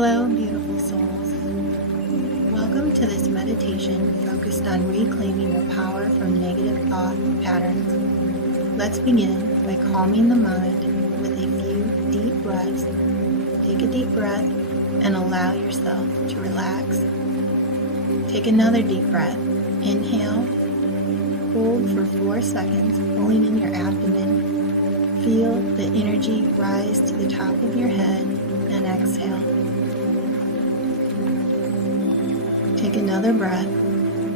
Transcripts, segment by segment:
Hello, beautiful souls. Welcome to this meditation focused on reclaiming the power from negative thought patterns. Let's begin by calming the mind with a few deep breaths. Take a deep breath and allow yourself to relax. Take another deep breath. Inhale. Hold for 4 seconds, pulling in your abdomen. Feel the energy rise to the top of your head and exhale. Take another breath,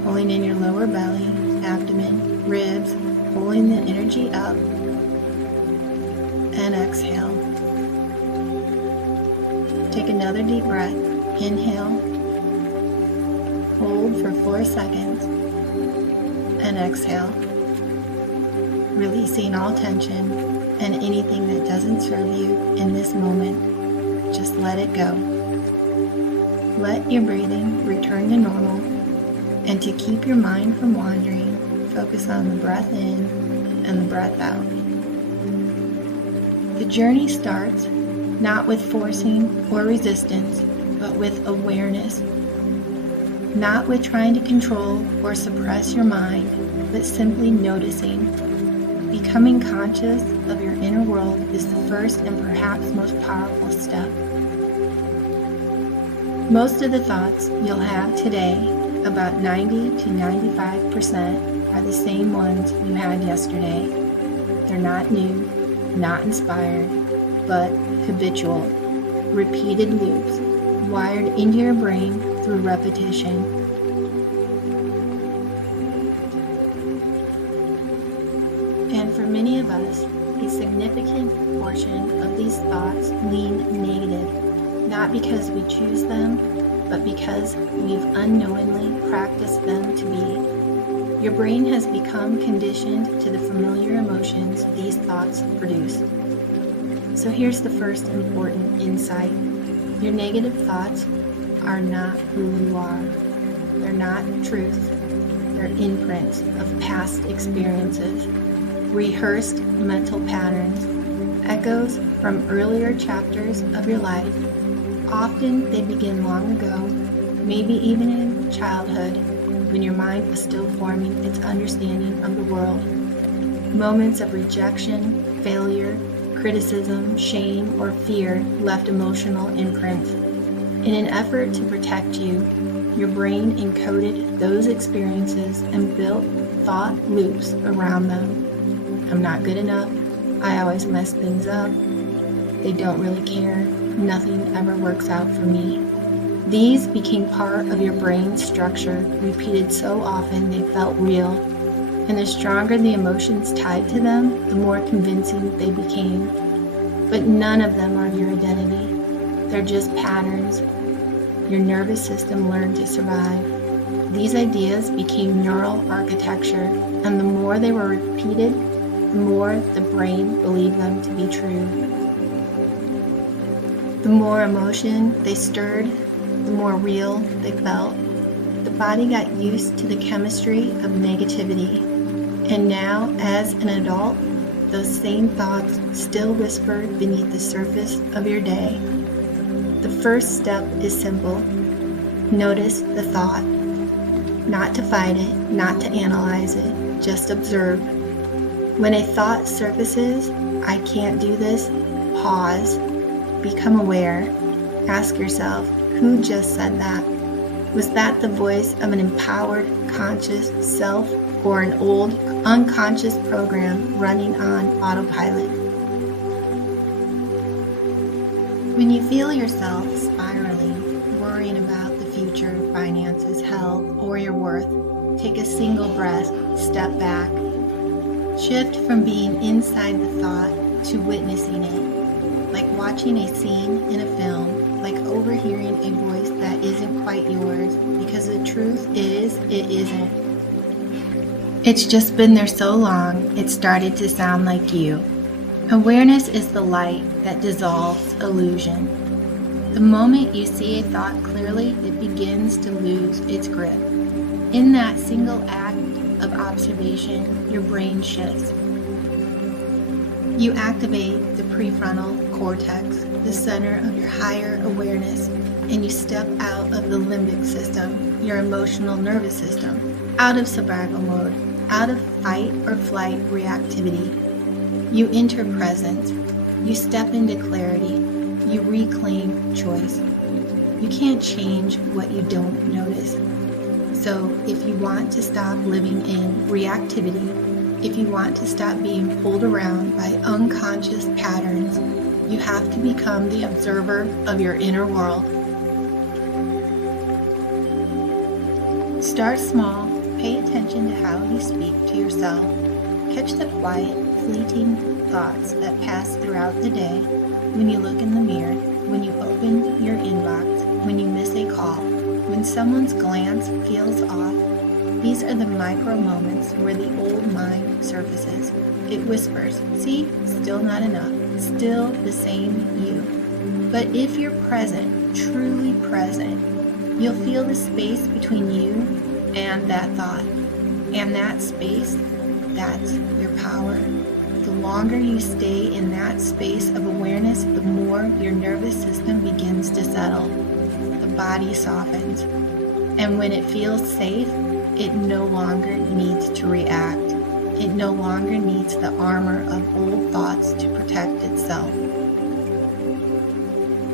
pulling in your lower belly, abdomen, ribs, pulling the energy up, and exhale. Take another deep breath. Inhale, hold for 4 seconds, and exhale, releasing all tension and anything that doesn't serve you in this moment. Just let it go. Let your breathing return to normal, and to keep your mind from wandering, focus on the breath in and the breath out. The journey starts not with forcing or resistance, but with awareness. Not with trying to control or suppress your mind, but simply noticing. Becoming conscious of your inner world is the first and perhaps most powerful step. Most of the thoughts you'll have today, about 90 to 95%, are the same ones you had yesterday. They're not new, not inspired, but habitual, repeated loops, wired into your brain through repetition. And for many of us, a significant portion of these thoughts lean negative. Not because we choose them, but because we've unknowingly practiced them to be. Your brain has become conditioned to the familiar emotions these thoughts produce. So here's the first important insight. Your negative thoughts are not who you are. They're not truth. They're imprints of past experiences, rehearsed mental patterns, echoes from earlier chapters of your life. Often they begin long ago, maybe even in childhood, when your mind was still forming its understanding of the world. Moments of rejection, failure, criticism, shame, or fear left emotional imprints. In an effort to protect you, your brain encoded those experiences and built thought loops around them. I'm not good enough. I always mess things up. They don't really care. Nothing ever works out for me. These became part of your brain's structure, repeated so often they felt real. And the stronger the emotions tied to them, the more convincing they became. But none of them are your identity. They're just patterns your nervous system learned to survive. These ideas became neural architecture, and the more they were repeated, the more the brain believed them to be true. The more emotion they stirred, the more real they felt. The body got used to the chemistry of negativity. And now, as an adult, those same thoughts still whisper beneath the surface of your day. The first step is simple. Notice the thought. Not to fight it, not to analyze it, just observe. When a thought surfaces, I can't do this, pause. Become aware. Ask yourself, who just said that? Was that the voice of an empowered, conscious self or an old, unconscious program running on autopilot? When you feel yourself spiraling, worrying about the future, finances, health, or your worth, take a single breath, step back. Shift from being inside the thought to witnessing it. Like watching a scene in a film, like overhearing a voice that isn't quite yours, because the truth is, it isn't. It's just been there so long, it started to sound like you. Awareness is the light that dissolves illusion. The moment you see a thought clearly, it begins to lose its grip. In that single act of observation, your brain shifts. You activate the prefrontal cortex, the center of your higher awareness, and you step out of the limbic system, your emotional nervous system, out of survival mode, out of fight or flight reactivity. You enter presence. You step into clarity. You reclaim choice. You can't change what you don't notice. So if you want to stop living in reactivity, if you want to stop being pulled around by unconscious patterns, you have to become the observer of your inner world. Start small. Pay attention to how you speak to yourself. Catch the quiet, fleeting thoughts that pass throughout the day, when you look in the mirror, when you open your inbox, when you miss a call, when someone's glance feels off. These are the micro moments where the old mind surfaces. It whispers, see, still not enough, still the same you. But if you're present, truly present, you'll feel the space between you and that thought. And that space, that's your power. The longer you stay in that space of awareness, the more your nervous system begins to settle. The body softens. And when it feels safe, it no longer needs to react. It no longer needs the armor of old thoughts to protect itself.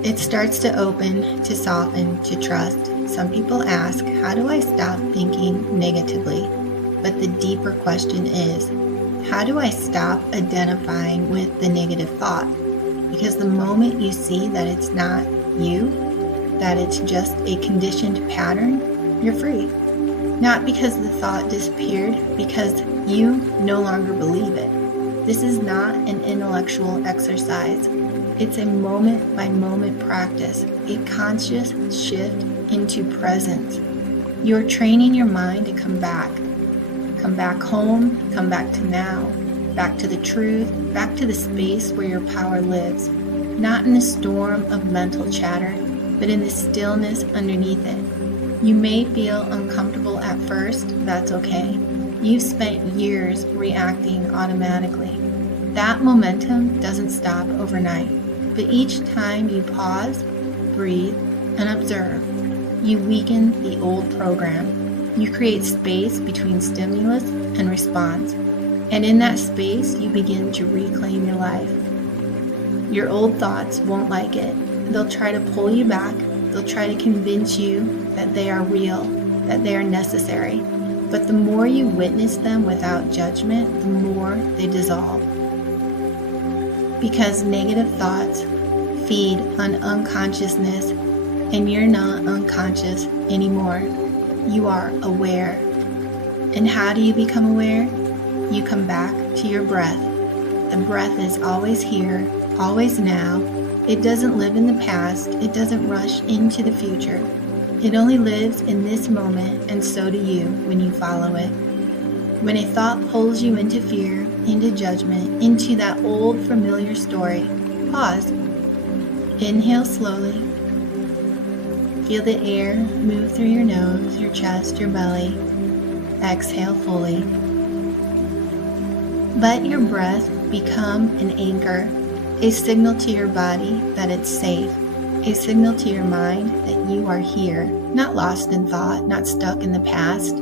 It starts to open, to soften, to trust. Some people ask, how do I stop thinking negatively? But the deeper question is, how do I stop identifying with the negative thought? Because the moment you see that it's not you, that it's just a conditioned pattern, you're free. Not because the thought disappeared, because you no longer believe it. This is not an intellectual exercise. It's a moment-by-moment practice, a conscious shift into presence. You're training your mind to come back. Come back home, come back to now, back to the truth, back to the space where your power lives. Not in the storm of mental chatter, but in the stillness underneath it. You may feel uncomfortable at first, that's okay. You've spent years reacting automatically. That momentum doesn't stop overnight, but each time you pause, breathe, and observe, you weaken the old program. You create space between stimulus and response, and in that space, you begin to reclaim your life. Your old thoughts won't like it. They'll try to pull you back. They'll try to convince you that they are real, that they are necessary. But the more you witness them without judgment, the more they dissolve. Because negative thoughts feed on unconsciousness, and you're not unconscious anymore. You are aware. And how do you become aware? You come back to your breath. The breath is always here, always now. It doesn't live in the past. It doesn't rush into the future. It only lives in this moment, and so do you when you follow it. When a thought pulls you into fear, into judgment, into that old familiar story, pause. Inhale slowly. Feel the air move through your nose, your chest, your belly. Exhale fully. Let your breath become an anchor, a signal to your body that it's safe, a signal to your mind that you are here, not lost in thought, not stuck in the past.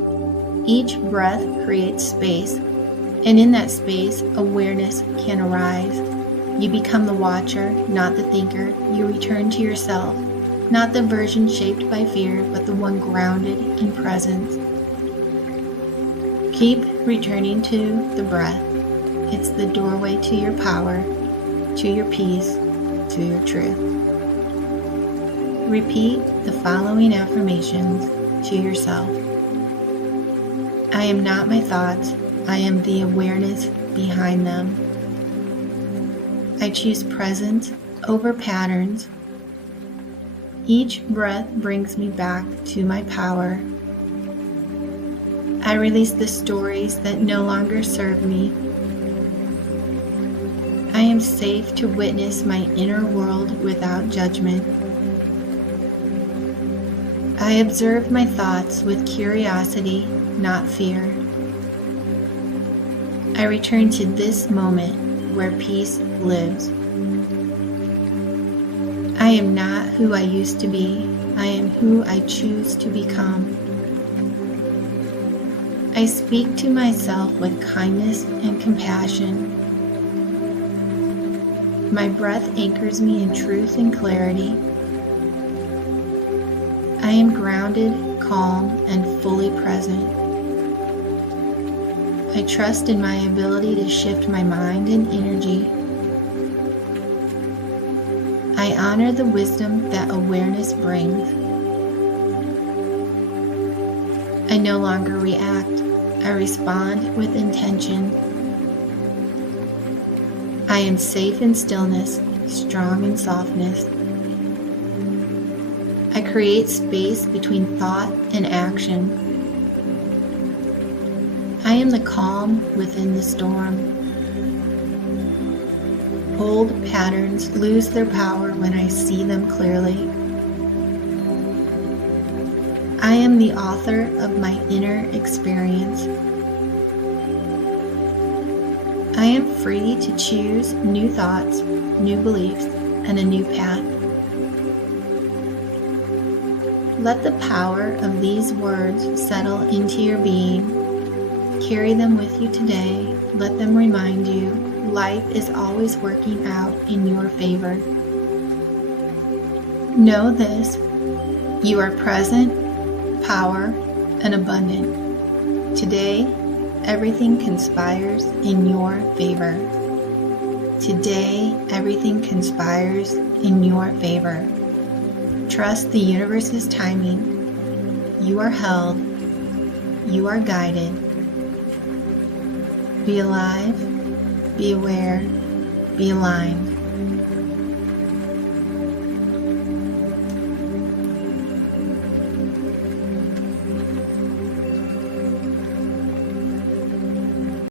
Each breath creates space, and in that space, awareness can arise. You become the watcher, not the thinker. You return to yourself, not the version shaped by fear, but the one grounded in presence. Keep returning to the breath. It's the doorway to your power, to your peace, to your truth. Repeat the following affirmations to yourself. I am not my thoughts. I am the awareness behind them. I choose presence over patterns. Each breath brings me back to my power. I release the stories that no longer serve me. I am safe to witness my inner world without judgment. I observe my thoughts with curiosity, not fear. I return to this moment, where peace lives. I am not who I used to be. I am who I choose to become. I speak to myself with kindness and compassion. My breath anchors me in truth and clarity. I am grounded, calm, and fully present. I trust in my ability to shift my mind and energy. I honor the wisdom that awareness brings. I no longer react. I respond with intention. I am safe in stillness, strong in softness. I create space between thought and action. I am the calm within the storm. Old patterns lose their power when I see them clearly. I am the author of my inner experience. I am free to choose new thoughts, new beliefs, and a new path. Let the power of these words settle into your being. Carry them with you today. Let them remind you life is always working out in your favor. Know this: you are present, power, and abundant. Today, everything conspires in your favor. Today, everything conspires in your favor. Trust the universe's timing. You are held. You are guided. Be alive, be aware, be aligned.